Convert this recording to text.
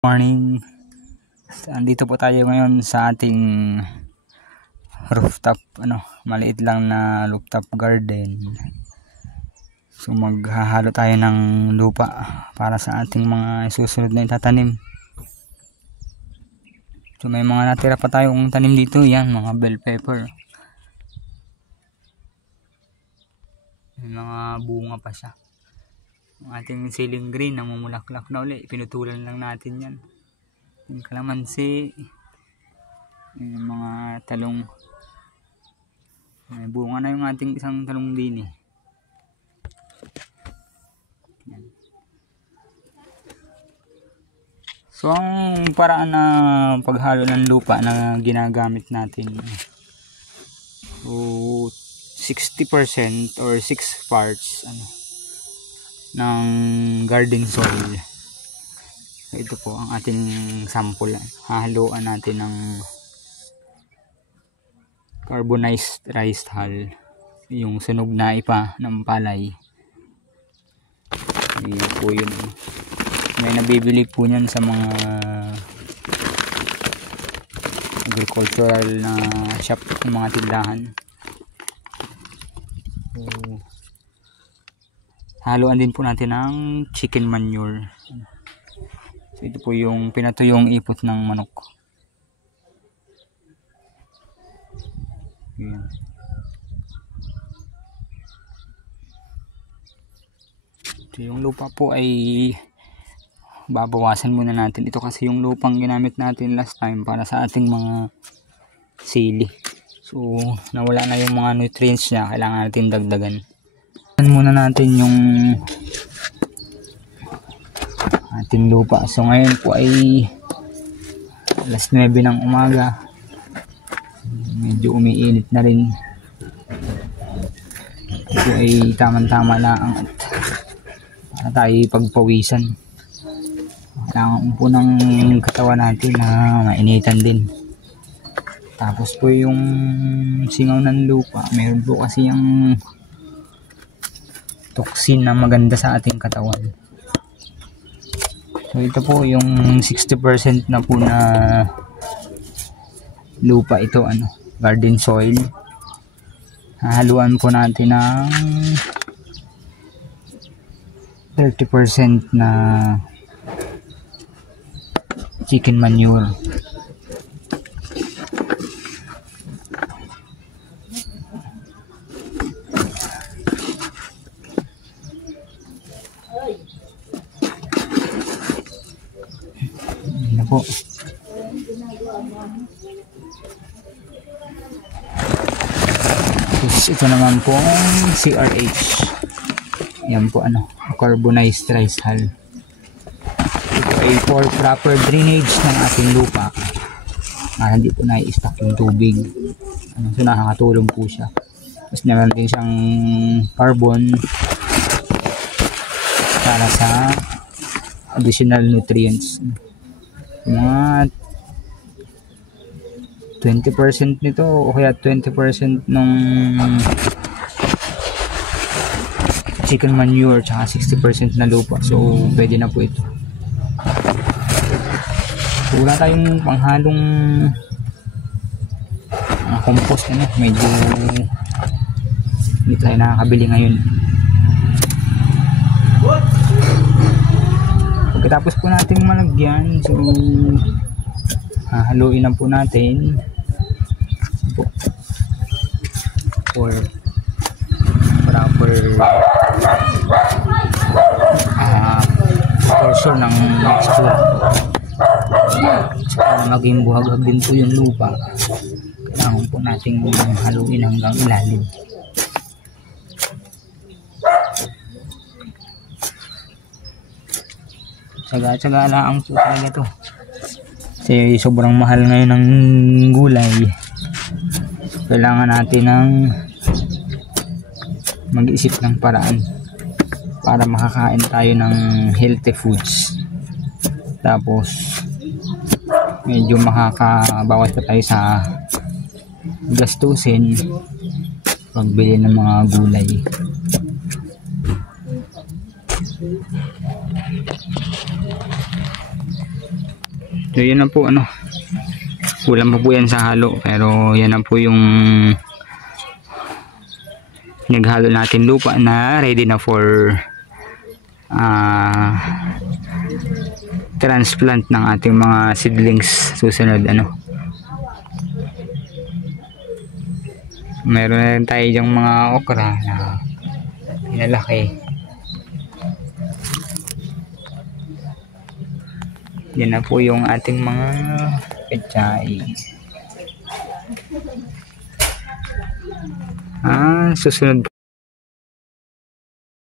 Morning. Andito po tayo ngayon sa ating rooftop, maliit lang na rooftop garden. So maghahalo tayo ng lupa para sa ating mga susunod na itatanim. So may mga natira pa tayong tanim dito, yan, mga bell pepper. May mga bunga pa siya. Ang ating ceiling green namumulaklak na uli, pinutulan lang natin yan. Yung kalamansi, yung mga talong, may bunga na yung ating isang talong din eh. Yan. So ang paraan na paghalo ng lupa na ginagamit natin, so 60% or 6 parts ng garden soil. So, ito po ang ating sample. Hahaluan natin ng carbonized rice hull, yung sunog na ipa ng palay. Yun po yun. May nabibili po niyan sa mga agricultural na shop, ng mga tindahan. So, haluan din po natin ng chicken manure. So, ito po yung pinatuyong ipot ng manok. Ayan. So, yung lupa po ay babawasan muna natin. Ito kasi yung lupang ginamit natin last time para sa ating mga sili. So nawala na yung mga nutrients niya, kailangan natin dagdagan. Muna natin yung ating lupa. So ngayon po ay alas 9 ng umaga, medyo umiinit na rin. Ito ay tamang-tama lang at para tayo pagpawisan. Kailangan po ng katawan natin na mainitan din. Tapos po yung singaw ng lupa, meron po kasi yung toxin na maganda sa ating katawan. So ito po yung 60% na po na lupa ito, garden soil. Hahaluan po natin ng 30% na chicken manure. Ano po? Tapos ito naman po CRH. Yan po carbonized rice hull. Ito ay for proper drainage ng ating lupa. Hindi po na-i-stock yung tubig. So nakakatulong po siya. Tapos naman din siyang carbon para sa additional nutrients. Mga 20% nito o kaya 20% nung chicken manure tsaka 60% na lupa. So pwede na po ito. So, wala tayong panghalong compost medyo hindi tayo nakakabili ngayon. Pagkatapos po natin malagyan, so haluin na po natin for proper portion ng mixture. Para maging buhagag din po yung lupa, kailangan po natin haluin hanggang ilalim. Tsaga-tsaga lang po talaga ito. Kasi sobrang mahal ngayon ng gulay. Kailangan natin ng mag-isip ng paraan para makakain tayo ng healthy foods. Tapos medyo makakabawas pa tayo sa gastusin pagbili ng mga gulay. So yun na po ano. Kulang pa po yan sa halo, pero yan na po yung naghalo natin lupa na ready na for transplant ng ating mga seedlings susunod ano. Meron na rin tayo yung mga okra na pinalaki. Yan na po yung ating mga pechay. Susunod